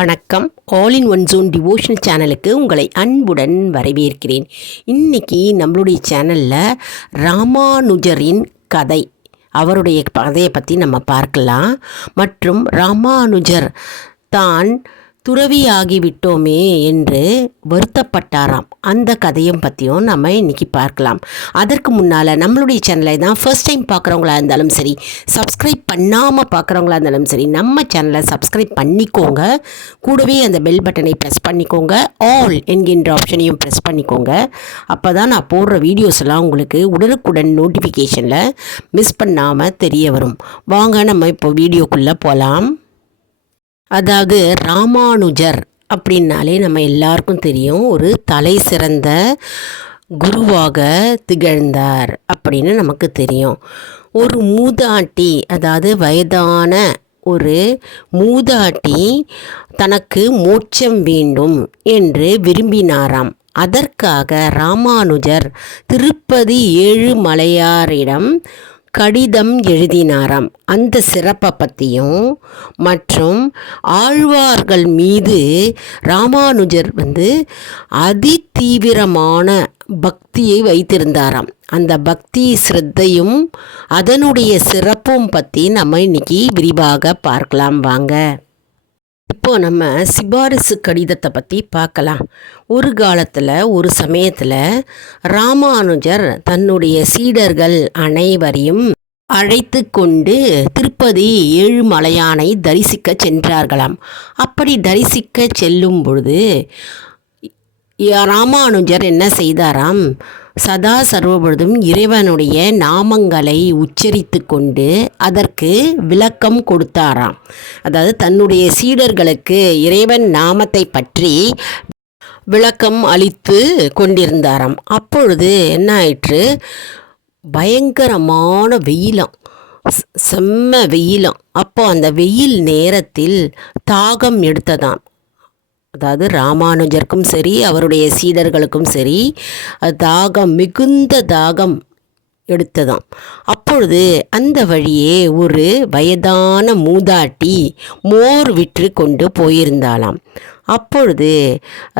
வணக்கம். All in one zone devotional சேனலுக்கு உங்களை அன்புடன் வரவேற்கிறேன். இன்றைக்கி நம்மளுடைய சேனலில் ராமானுஜரின் கதை, அவருடைய கதையை பற்றி நம்ம பார்க்கலாம். மற்றும் ராமானுஜர் தான் துறவியாகிவிட்டோமே என்று வருத்தப்பட்டாராம். அந்த கதையும் பற்றியும் நம்ம இன்றைக்கி பார்க்கலாம். அதற்கு முன்னால் நம்மளுடைய சேனலை தான் ஃபர்ஸ்ட் டைம் பார்க்குறவங்களா இருந்தாலும் சரி, சப்ஸ்கிரைப் பண்ணாமல் பார்க்குறவங்களா இருந்தாலும் சரி, நம்ம சேனலை சப்ஸ்கிரைப் பண்ணிக்கோங்க. கூடவே அந்த பெல் பட்டனை ப்ரெஸ் பண்ணிக்கோங்க. ஆல் என்கின்ற ஆப்ஷனையும் ப்ரெஸ் பண்ணிக்கோங்க. அப்போ தான் நான் போடுற வீடியோஸ் எல்லாம் உங்களுக்கு உடனுக்குடன் நோட்டிஃபிகேஷனில் மிஸ் பண்ணாமல் தெரிய வரும். வாங்க நம்ம இப்போ வீடியோக்குள்ளே போகலாம். அதாவது ராமானுஜர் அப்படின்னாலே நம்ம எல்லாருக்கும் தெரியும், ஒரு தலை சிறந்த குருவாக திகழ்ந்தார் அப்படின்னு நமக்கு தெரியும். ஒரு மூதாட்டி, அதாவது வயதான ஒரு மூதாட்டி தனக்கு மோட்சம் வேண்டும் என்று விரும்பினாராம். அதற்காக ராமானுஜர் திருப்பதி ஏழுமலையாரிடம் கடிதம் எழுதினாராம். அந்த சிறப்பை பற்றியும் மற்றும் ஆழ்வார்கள் மீது ராமானுஜர் அதி தீவிரமான பக்தியை வைத்திருந்தாராம். அந்த பக்தி சிரத்தையும் அதனுடைய சிறப்பும் பற்றி நம்ம இன்னைக்கு விரிவாக பார்க்கலாம். வாங்க இப்போ நம்ம சிபாரிசு கடிதத்தை பற்றி பார்க்கலாம். ஒரு காலத்தில், ஒரு சமயத்தில் ராமானுஜர் தன்னுடைய சீடர்கள் அனைவரையும் அழைத்து கொண்டு திருப்பதி ஏழுமலையானை தரிசிக்க சென்றார்களாம். அப்படி தரிசிக்க செல்லும் பொழுது ராமானுஜர் என்ன செய்தாராம், சதா சர்வபொழுதும் இறைவனுடைய நாமங்களை உச்சரித்து கொண்டு அதற்கு விளக்கம் கொடுத்தாராம். அதாவது தன்னுடைய சீடர்களுக்கு இறைவன் நாமத்தை பற்றி விளக்கம் அளித்து கொண்டிருந்தாராம். அப்பொழுது என்ன ஆயிற்று, பயங்கரமான வெயிலம், செம்ம வெயிலம். அப்போ அந்த வெயில் நேரத்தில் தாகம் எடுத்ததாம். அதாவது ராமானுஜருக்கும் சரி, அவருடைய சீடர்களுக்கும் சரி, தாகம், மிகுந்த தாகம் எடுத்ததாம். அப்பொழுது அந்த வழியே ஒரு வயதான மூதாட்டி மோர் விற்று கொண்டு போயிருந்தாளாம். அப்பொழுது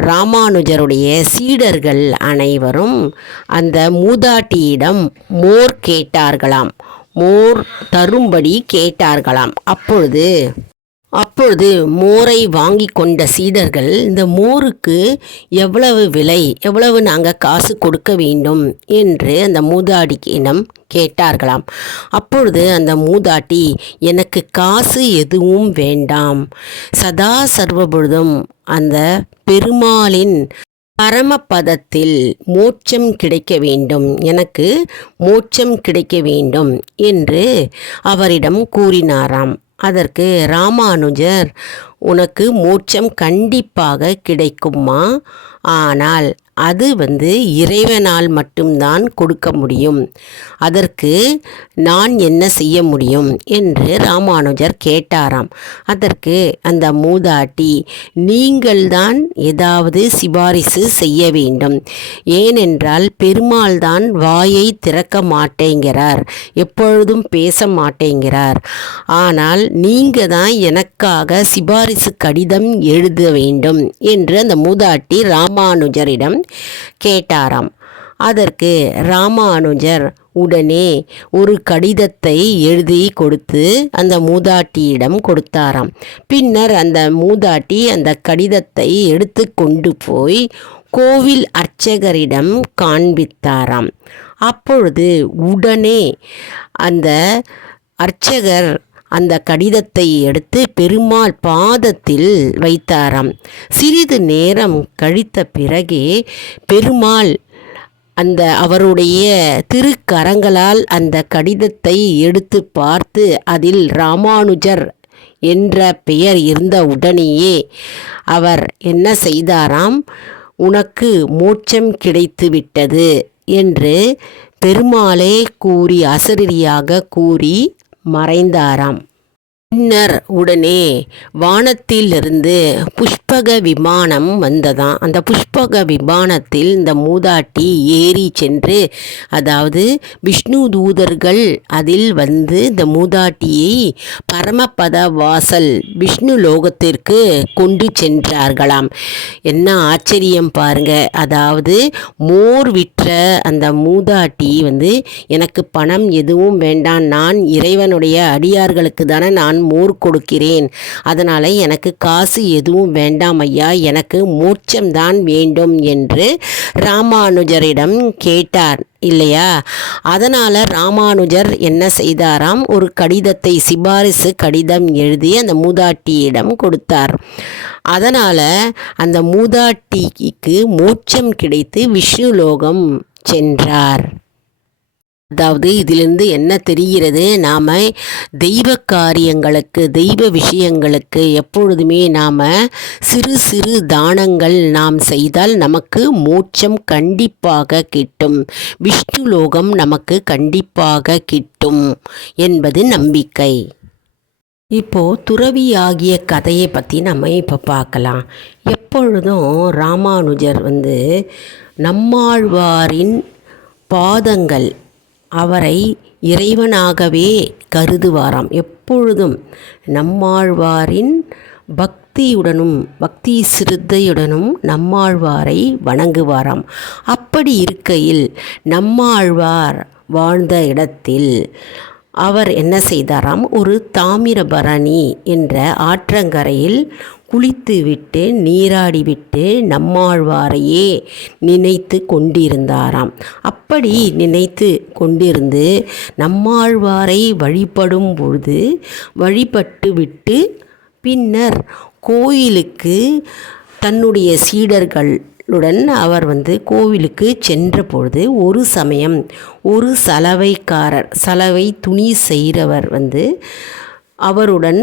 ராமானுஜருடைய சீடர்கள் அனைவரும் அந்த மூதாட்டியிடம் மோர் கேட்டார்களாம், மோர் தரும்படி கேட்டார்களாம். அப்பொழுது மோரை வாங்கி கொண்ட சீடர்கள் இந்த மோருக்கு எவ்வளவு விலை, எவ்வளவு நாங்கள் காசு கொடுக்க வேண்டும் என்று அந்த மூதாட்டியிடம் கேட்டார்களாம். அப்பொழுது அந்த மூதாட்டி, எனக்கு காசு எதுவும் வேண்டாம், சதா சர்வபொழுதும் அந்த பெருமாளின் பரமபதத்தில் மோட்சம் கிடைக்க வேண்டும், எனக்கு மோட்சம் கிடைக்க வேண்டும் என்று அவரிடம் கூறினாராம். அதற்கு ராமானுஜர், உனக்கு மோட்சம் கண்டிப்பாக கிடைக்குமா, ஆனால் அது இறைவனால் மட்டும்தான் கொடுக்க முடியும், அதற்கு நான் என்ன செய்ய முடியும் என்று ராமானுஜர் கேட்டாராம். அதற்கு அந்த மூதாட்டி, நீங்கள்தான் ஏதாவது சிபாரிசு செய்ய வேண்டும், ஏனென்றால் பெருமாள் தான் வாயை திறக்க மாட்டேங்கிறார், எப்பொழுதும் பேச மாட்டேங்கிறார், ஆனால் நீங்கள் தான் எனக்காக சிபாரிசு கடிதம் எழுத வேண்டும் என்று அந்த மூதாட்டி ராமானுஜரிடம் கேட்டாராம். அதற்கு ராமானுஜர் உடனே ஒரு கடிதத்தை எழுதி கொடுத்து அந்த மூதாட்டியிடம் கொடுத்தாராம். பின்னர் அந்த மூதாட்டி அந்த கடிதத்தை எடுத்து கொண்டு போய் கோவில் அர்ச்சகரிடம் காண்பித்தாராம். அப்பொழுது உடனே அந்த அர்ச்சகர் அந்த கடிதத்தை எடுத்து பெருமாள் பாதத்தில் வைத்தாராம். சிறிது நேரம் கழித்த பிறகே பெருமாள் அவருடைய திருக்கரங்களால் அந்த கடிதத்தை எடுத்து பார்த்து அதில் ராமானுஜர் என்ற பெயர் இருந்த உடனேயே அவர் என்ன செய்தாராம், உனக்கு மோட்சம் கிடைத்து விட்டது என்று பெருமாளே கூறி அசரீரியாக கூறி மறைந்தாராம். பின்னர் உடனே வானத்திலிருந்து புஷ்பக விமானம் வந்ததாம். அந்த புஷ்பக விமானத்தில் இந்த மூதாட்டி ஏறி சென்று, அதாவது விஷ்ணு தூதர்கள் அதில் வந்து இந்த மூதாட்டியை பரமபத வாசல் விஷ்ணு லோகத்திற்கு கொண்டு சென்றார்களாம். என்ன ஆச்சரியம் பாருங்க. அதாவது மோர் விற்ற அந்த மூதாட்டி வந்து, எனக்கு பணம் எதுவும் வேண்டாம், நான் இறைவனுடைய அடியார்களுக்கு தானே நான் மோர் கொடுக்கிறேன், அதனால் எனக்கு காசு எதுவும் வேண்டாம் ஐயா, எனக்கு மோட்சம்தான் வேண்டும் என்று ராமானுஜரிடம் கேட்டார் இல்லையா? அதனால் ராமானுஜர் என்ன செய்தாராம், ஒரு கடிதத்தை, சிபாரிசு கடிதம் எழுதி அந்த மூதாட்டியிடம் கொடுத்தார். அதனால் அந்த மூதாட்டிக்கு மோட்சம் கிடைத்து விஷ்ணுலோகம் சென்றார். அதாவது இதிலிருந்து என்ன தெரிகிறது, நாம் தெய்வ காரியங்களுக்கு, தெய்வ விஷயங்களுக்கு எப்பொழுதுமே நாம் சிறு சிறு தானங்கள் நாம் செய்தால் நமக்கு மோட்சம் கண்டிப்பாக கிட்டும், விஷ்ணு லோகம் நமக்கு கண்டிப்பாக கிட்டும் என்பது நம்பிக்கை. இப்போது துறவியாகிய கதையை பற்றி நம்ம இப்போ பார்க்கலாம். எப்பொழுதும் ராமானுஜர் வந்து நம்மாழ்வாரின் பாதங்கள், அவரை இறைவனாகவே கருதுவாராம். எப்பொழுதும் நம்மாழ்வாரின் பக்தியுடனும் பக்தி சிரத்தையுடனும் நம்மாழ்வாரை வணங்குவாராம். அப்படி இருக்கையில் நம்மாழ்வார் வாழ்ந்த இடத்தில் அவர் என்ன செய்தாராம், ஒரு தாமிரபரணி என்ற ஆற்றங்கரையில் குளித்துவிட்டு நீராடிவிட்டு நம்மாழ்வாரையே நினைத்து கொண்டிருந்தாராம். அப்படி நினைத்து கொண்டிருந்து நம்மாழ்வாரை வழிபடும் பொழுது வழிபட்டு விட்டு பின்னர் கோயிலுக்கு தன்னுடைய சீடர்களுடன் அவர் வந்து கோவிலுக்கு சென்ற பொழுது ஒரு சமயம் ஒரு சலவைக்காரர், சலவை துணி செய்கிறவர் வந்து அவருடன்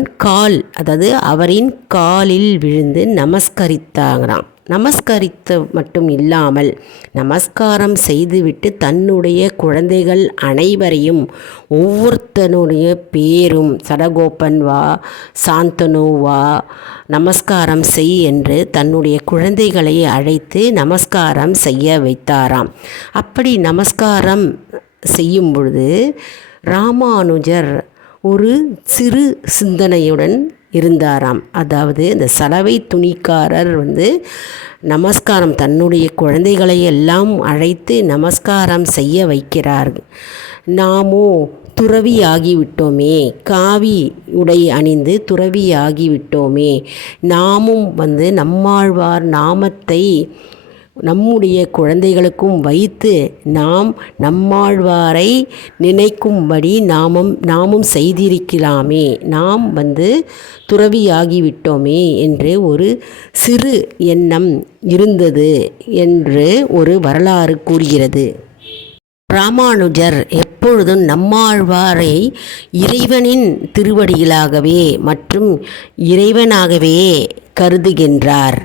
அதாவது அவரின் காலில் விழுந்து நமஸ்கரித்தாங்களாம். நமஸ்கரித்த மட்டும் இல்லாமல் நமஸ்காரம் செய்துவிட்டு தன்னுடைய குழந்தைகள் அனைவரையும் ஒவ்வொருத்தனுடைய பேரும், சடகோபன் வா, சாந்தனு வா, நமஸ்காரம் செய் என்று தன்னுடைய குழந்தைகளை அழைத்து நமஸ்காரம் செய்ய வைத்தாராம். அப்படி நமஸ்காரம் செய்யும் பொழுது ராமானுஜர் ஒரு சிறு சிந்தனையுடன் இருந்தாராம். அதாவது இந்த சலவை துணிக்காரர் வந்து நமஸ்காரம், தன்னுடைய குழந்தைகளை எல்லாம் அழைத்து நமஸ்காரம் செய்ய வைக்கிறார். நாமோ துறவியாகிவிட்டோமே, காவி உடை அணிந்து துறவியாகிவிட்டோமே, நாமும் வந்து நம்மாழ்வார் நாமத்தை நம்முடைய குழந்தைகளுக்கும் வைத்து நாம் நம்மாழ்வாரை நினைக்கும்படி நாமும் செய்திருக்கலாமே, நாம் வந்து துறவியாகிவிட்டோமே என்று ஒரு சிறு எண்ணம் இருந்தது என்று ஒரு வரலாறு கூறுகிறது. ராமானுஜர் எப்பொழுதும் நம்மாழ்வாரை இறைவனின் திருவடிகளாகவே மற்றும் இறைவனாகவே கருதுகின்றார்.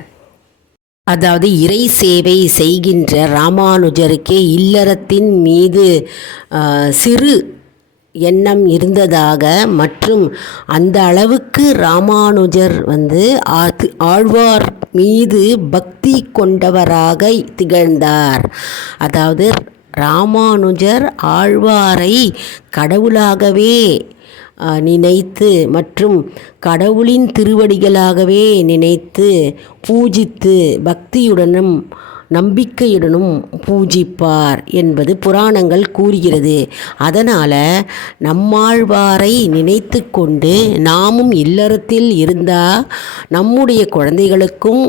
அதாவது இறை சேவை செய்கின்ற ராமானுஜருக்கே இல்லறத்தின் மீது சிறு எண்ணம் இருந்ததாக மற்றும் அந்த அளவுக்கு ராமானுஜர் வந்து ஆழ்வார் மீது பக்தி கொண்டவராக திகழ்ந்தார். அதாவது ராமானுஜர் ஆழ்வாரை கடவுளாகவே நினைத்து மற்றும் கடவுளின் திருவடிகளாகவே நினைத்து பூஜித்து பக்தியுடனும் நம்பிக்கையுடனும் பூஜிப்பார் என்பது புராணங்கள் கூறுகிறது. அதனால் நம்மாழ்வாரை நினைத்து கொண்டு நாமும் இல்லறத்தில் இருந்தால் நம்முடைய குழந்தைகளுக்கும்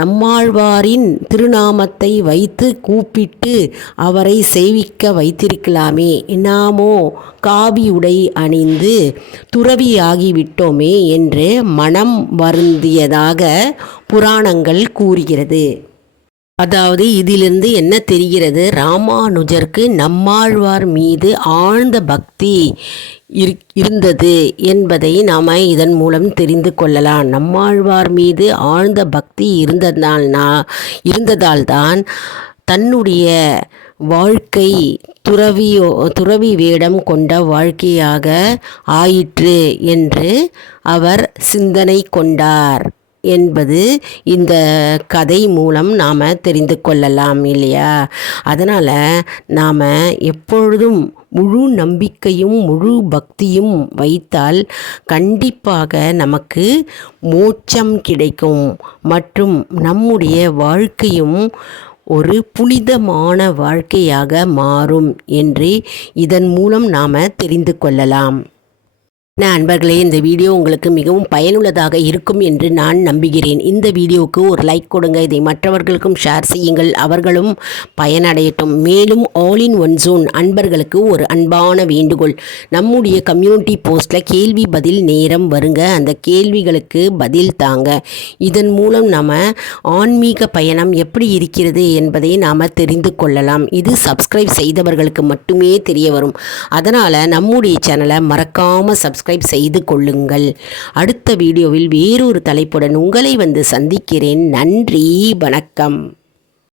நம்மாழ்வாரின் திருநாமத்தை வைத்து கூப்பிட்டு அவரை சேவிக்க வைத்திருக்கலாமே, நாமோ காவி உடை அணிந்து துறவியாகிவிட்டோமே என்று மனம் வருந்தியதாக புராணங்கள் கூறுகிறது. அதாவது இதிலிருந்து என்ன தெரிகிறது, ராமானுஜருக்கு நம்மாழ்வார் மீது ஆழ்ந்த பக்தி இருந்தது என்பதை நாம் இதன் மூலம் தெரிந்து கொள்ளலாம். நம்மாழ்வார் மீது ஆழ்ந்த பக்தி இருந்ததால்தான் தன்னுடைய வாழ்க்கை துறவி வேடம் கொண்ட வாழ்க்கையாக ஆயிற்று என்று அவர் சிந்தனை கொண்டார் என்பது இந்த கதை மூலம் நாம் தெரிந்து கொள்ளலாம் இல்லையா? அதனால் நாம் எப்பொழுதும் முழு நம்பிக்கையும் முழு பக்தியும் வைத்தால் கண்டிப்பாக நமக்கு மோட்சம் கிடைக்கும் மற்றும் நம்முடைய வாழ்க்கையும் ஒரு புனிதமான வாழ்க்கையாக மாறும் என்று இதன் மூலம் நாம் தெரிந்து கொள்ளலாம். அன்பர்களே, இந்த வீடியோ உங்களுக்கு மிகவும் பயனுள்ளதாக இருக்கும் என்று நான் நம்புகிறேன். இந்த வீடியோவுக்கு ஒரு லைக் கொடுங்க. இதை மற்றவர்களுக்கும் ஷேர் செய்யுங்கள், அவர்களும் பயனடையட்டும். மேலும் ஆல் இன் ஒன் ஜோன் அன்பர்களுக்கு ஒரு அன்பான வேண்டுகோள். நம்முடைய கம்யூனிட்டி போஸ்ட்டில் கேள்வி பதில் நேரம் வருங்க. அந்த கேள்விகளுக்கு பதில் தாங்க. இதன் மூலம் நம்ம ஆன்மீக பயணம் எப்படி இருக்கிறது என்பதை நாம் தெரிந்து கொள்ளலாம். இது சப்ஸ்கிரைப் செய்தவர்களுக்கு மட்டுமே தெரிய வரும். அதனால் நம்முடைய சேனலை மறக்காமல் சப்ஸ்கிரைப் செய்து கொள்ளுங்கள். அடுத்த வீடியோவில் வேறொரு தலைப்புடன் உங்களை வந்து சந்திக்கிறேன். நன்றி, வணக்கம்.